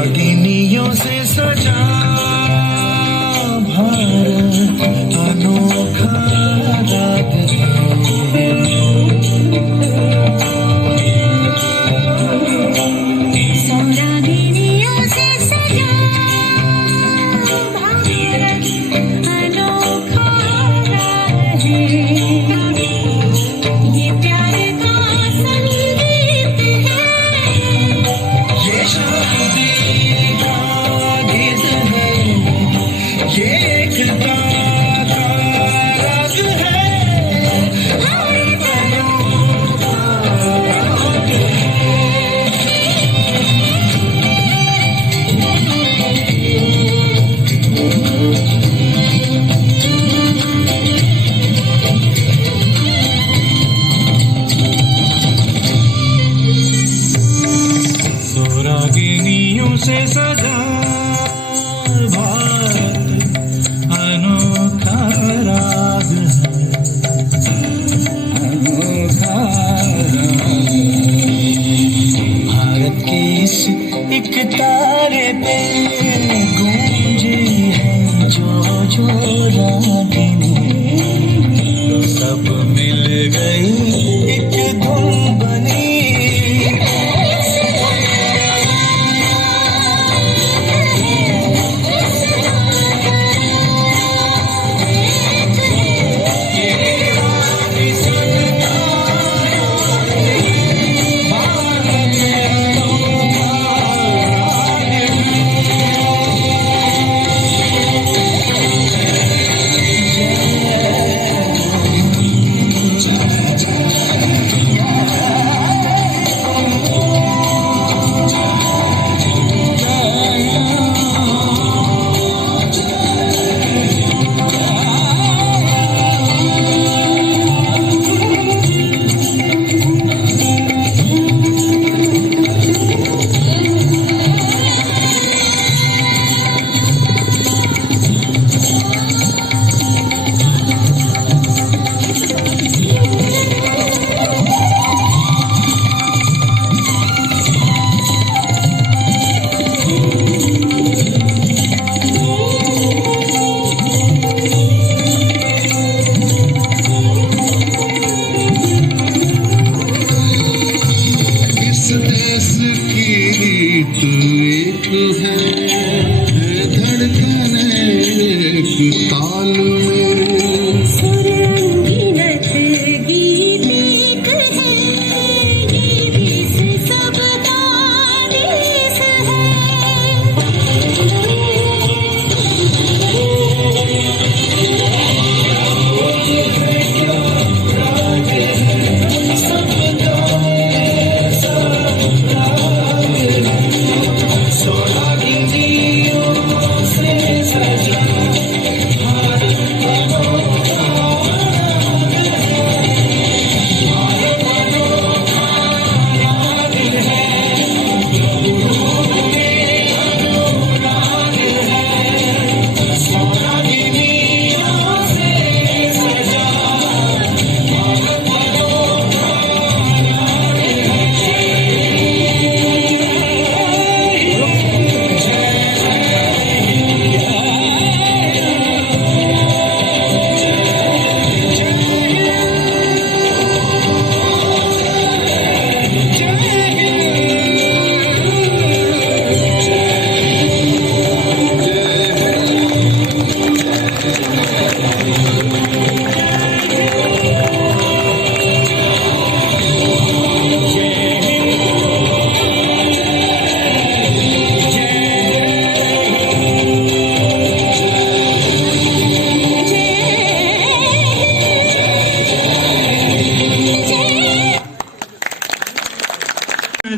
रागिनियों से सजा भारत अनोखा राग है। रागिनियों से सजा भारत अनोखा राग है। ये प्यार का संगीत है, ये शादी का गीत है, ये एकता का राग है। भारत अनोखा राग है। रागिनियों से सजा भारत अनोखा राग है, अनोखा राग है। भारत की इस एक तारे पे गूंजी है जो जो रागिनी, तो सब मिल गई एक धुन बनी। तू एक है धड़कन एक ताल में। सुरंगिनत गीत एक है, ये देश सबका देश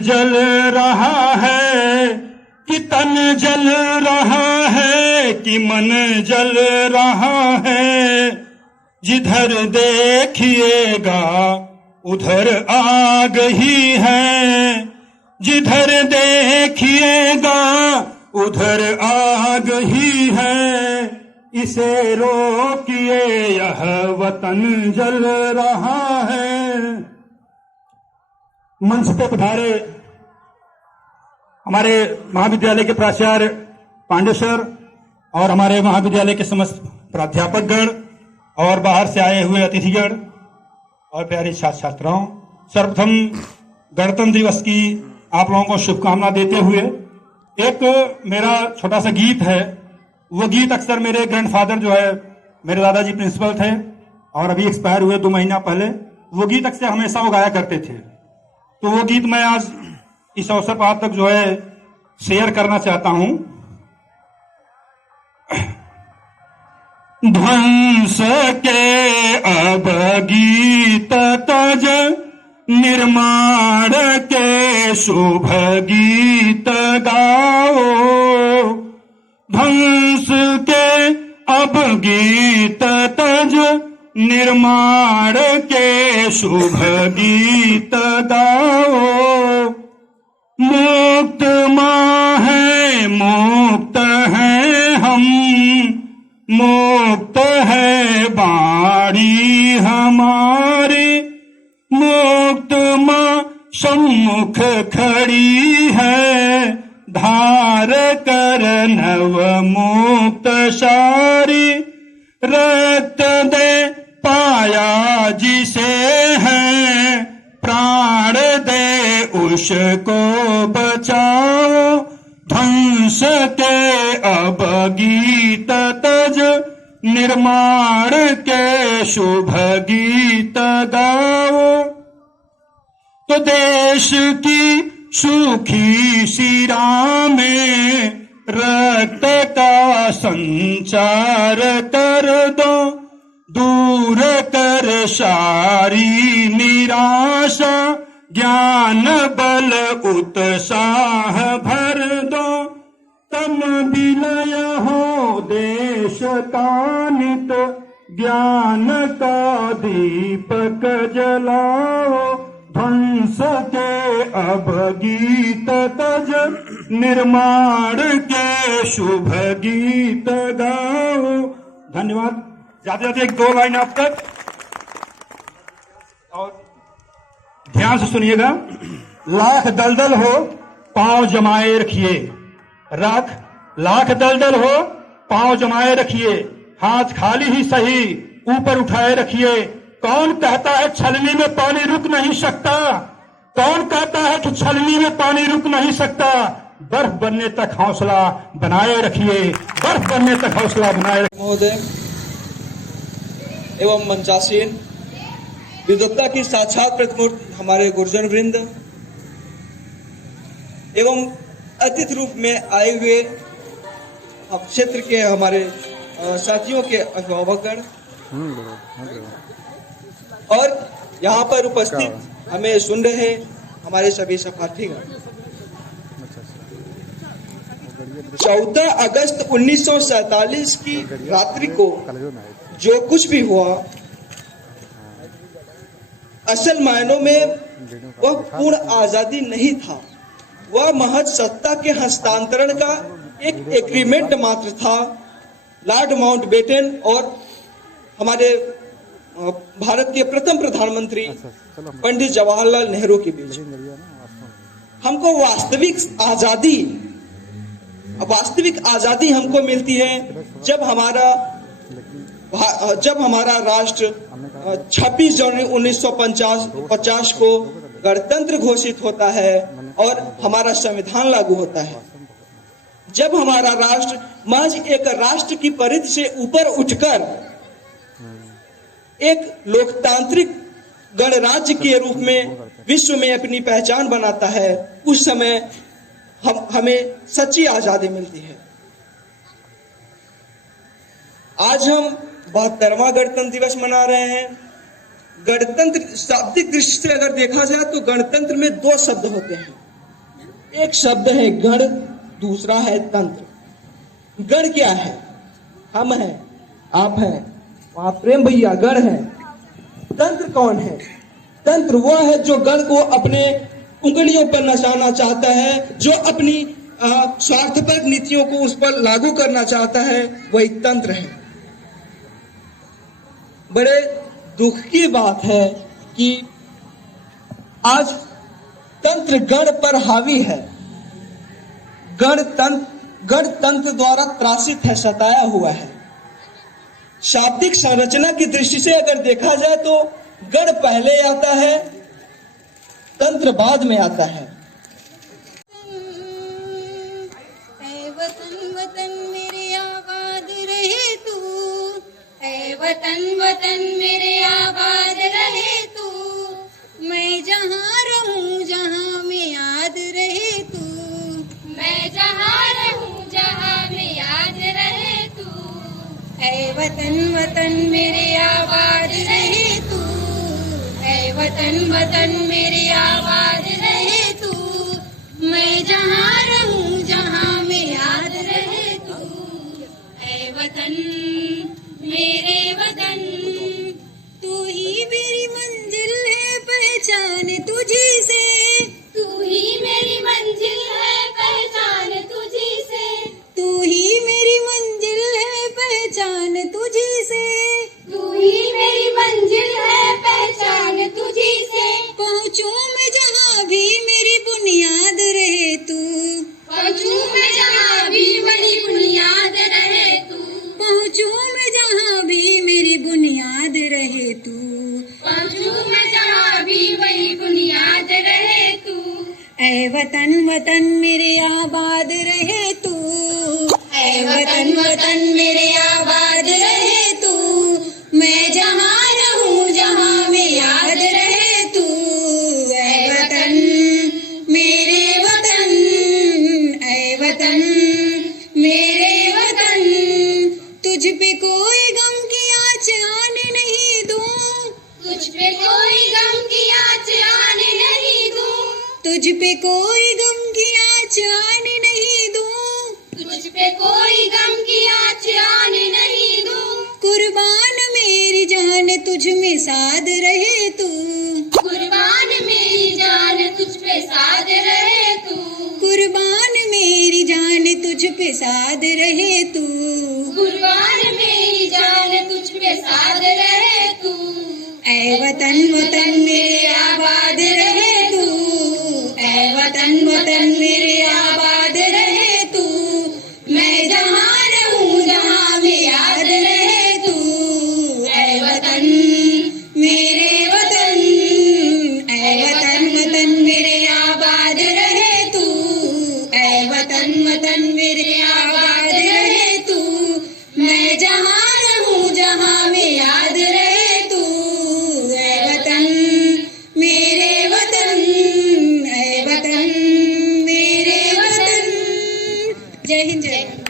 जल रहा है कि तन जल रहा है कि मन जल रहा है। जिधर देखिएगा उधर आग ही है, जिधर देखिएगा उधर आग ही है। इसे रोकिए यह वतन जल रहा है। मंच पे पधारे हमारे महाविद्यालय के प्राचार्य पांडे सर और हमारे महाविद्यालय के समस्त प्राध्यापकगण और बाहर से आए हुए अतिथिगण और प्यारे छात्र छात्राओं, सर्वप्रथम गणतंत्र दिवस की आप लोगों को शुभकामना देते हुए एक मेरा छोटा सा गीत है। वो गीत अक्सर मेरे ग्रैंडफादर जो है, मेरे दादाजी प्रिंसिपल थे और अभी एक्सपायर हुए 2 महीना पहले, वो गीत अक्सर हमेशा वो गाया करते थे। तो वो गीत मैं आज इस अवसर पर आप तक जो है शेयर करना चाहता हूं। ध्वंस के अब गीत तज निर्माण के शुभ गीत गाओ। ध्वंस के अब गीत तज निर्माण के शुभ गीत गाओ। मुक्त माँ है, मुक्त है हम, मुक्त है बाणी हमारी। मुक्त माँ सम्मुख खड़ी है, धार कर नव मुक्त सारी। रक्त दे पाया जिसे है, प्राण दे उसको बचाओ। ध्वंस के अब गीत तज निर्माण के शुभ गीत गाओ। तो देश की सूखी शिरा में रक्त का संचार कर दो। दूर कर सारी निराशा, ज्ञान बल उत्साह भर दो। तम विलय हो देश का नित, ज्ञान का दीपक जलाओ। ध्वंस के अब गीत तज निर्माण के शुभ गीत गाओ। धन्यवाद। जाते जाते 1-2 लाइन आप तक और ध्यान से सुनिएगा। लाख दलदल हो पांव जमाए रखिए, लाख दलदल हो पांव जमाए रखिए। हाथ खाली ही सही ऊपर उठाए रखिए। कौन कहता है छलनी में पानी रुक नहीं सकता? कौन कहता है कि छलनी में पानी रुक नहीं सकता? बर्फ बनने तक हौसला बनाए रखिए, बर्फ बनने तक हौसला बनाए रखिए। महोदय एवं मंचासीन विद्वत्ता की साक्षात प्रतिमूर्ति हमारे गुरुजन वृंद एवं अतिथि रूप में आए हुए क्षेत्र के हमारे साथियों के अभिभावकगण और यहाँ पर उपस्थित हमें सुन रहे हमारे सभी सफार्थीगण। 14 अगस्त 1947 की रात्रि को जो कुछ भी हुआ, असल मायनों में वह पूर्ण आजादी नहीं था। वह महज सत्ता के हस्तांतरण का एक एग्रीमेंट मात्र था लॉर्ड माउंटबेटन और हमारे भारत के प्रथम प्रधानमंत्री पंडित जवाहरलाल नेहरू के बीच। हमको वास्तविक आजादी हमको मिलती है जब हमारा राष्ट्र 26 जनवरी 1950 को गणतंत्र घोषित होता है और हमारा संविधान लागू होता है। जब हमारा राष्ट्र महज एक राष्ट्र की परिधि से ऊपर उठकर एक लोकतांत्रिक गणराज्य के रूप में विश्व में अपनी पहचान बनाता है, उस समय हमें सच्ची आजादी मिलती है। आज हम 72वां गणतंत्र दिवस मना रहे हैं। गणतंत्र शाब्दिक दृष्टि से अगर देखा जाए तो गणतंत्र में 2 शब्द होते हैं। एक शब्द है गण, दूसरा है तंत्र। गण क्या है? हम हैं, आप हैं, वहां प्रेम भैया गण है। तंत्र कौन है? तंत्र वह है जो गण को अपने उंगलियों पर नचाना चाहता है, जो अपनी स्वार्थपरक नीतियों को उस पर लागू करना चाहता है, वही तंत्र है। बड़े दुख की बात है कि आज तंत्र गण पर हावी है। गणतंत्र द्वारा त्रासित है, सताया हुआ है। शाब्दिक संरचना की दृष्टि से अगर देखा जाए तो गण पहले आता है, तंत्र बाद में आता है। ऐ वतन वतन मेरे आबाद रहे तू, ऐ वतन वतन मेरे आबाद रहे तू, मैं जहाँ रहूं जहाँ में याद रहे तू, मैं जहाँ रहूं जहाँ में याद रहे तू, ऐ वतन वतन मेरे आबाद रहे तू, ऐ वतन वतन मेरे आबाद रहे तू, मैं जहाँ रहूं जहाँ में याद रहे तू, ऐ वतन मेरे वतन, तू ही मेरी मंजिल है पहचान तुझी से, तू ही मेरी मंजिल है पहचान तुझी से, तू ही मेरी मंजिल है पहचान तुझी से, तू ही मेरी मंजिल है पहचान तुझी से, पहुँचूं मैं जहाँ भी मेरी बुनियाद रहे तू, पहुँचूं मैं जहाँ भी मेरी बुनियाद रहे तू, पहुँचूं मैं जहाँ भी मेरी बुनियाद रहे तू, पहुँचूं मैं जहाँ भी मेरी बुनियाद रहे तू, ऐ वतन वतन मेरे आबाद रहे तू, ऐ वतन वतन मेरे आबाद रहे तू, मैं जहाँ रहूं जहाँ में याद रहे तू, ऐ वतन मेरे वतन, ऐ वतन मेरे वतन, तुझ पे कोई गम की आँच आने नहीं दूं, तुझ पे कोई गम की आँच आने नहीं दूं, तुझ पे कोई गम की आँच आने नहीं दूं, तुझ पे कोई गम की आँच आने नहीं दूं, कुर्बान मेरी जान तुझ में साध रहे तू, कुर्बान मेरी जान तुझ पे साध रहे तू, कुर्बान मेरी जान तुझ पे साध रहे तू, कुर्बान मेरी जान तुझ पे साध रहे तू, ऐ वतन वतन मेरे आबाद रहे तू, ऐ वतन वतन मेरे आबाद रहे तू, मैं जहाँ रहूं जहाँ में याद रहे तू, ऐ वतन मेरे वतन, ऐ वतन वतन मेरे आबाद रहे तू, ऐ वतन वतन मेरे आबाद रहे तू, मैं जहाँ रहूं जहाँ में याद रहे तू, ऐ वतन मेरे वतन, ऐ वतन मेरे वतन। जय हिंद जय भारत।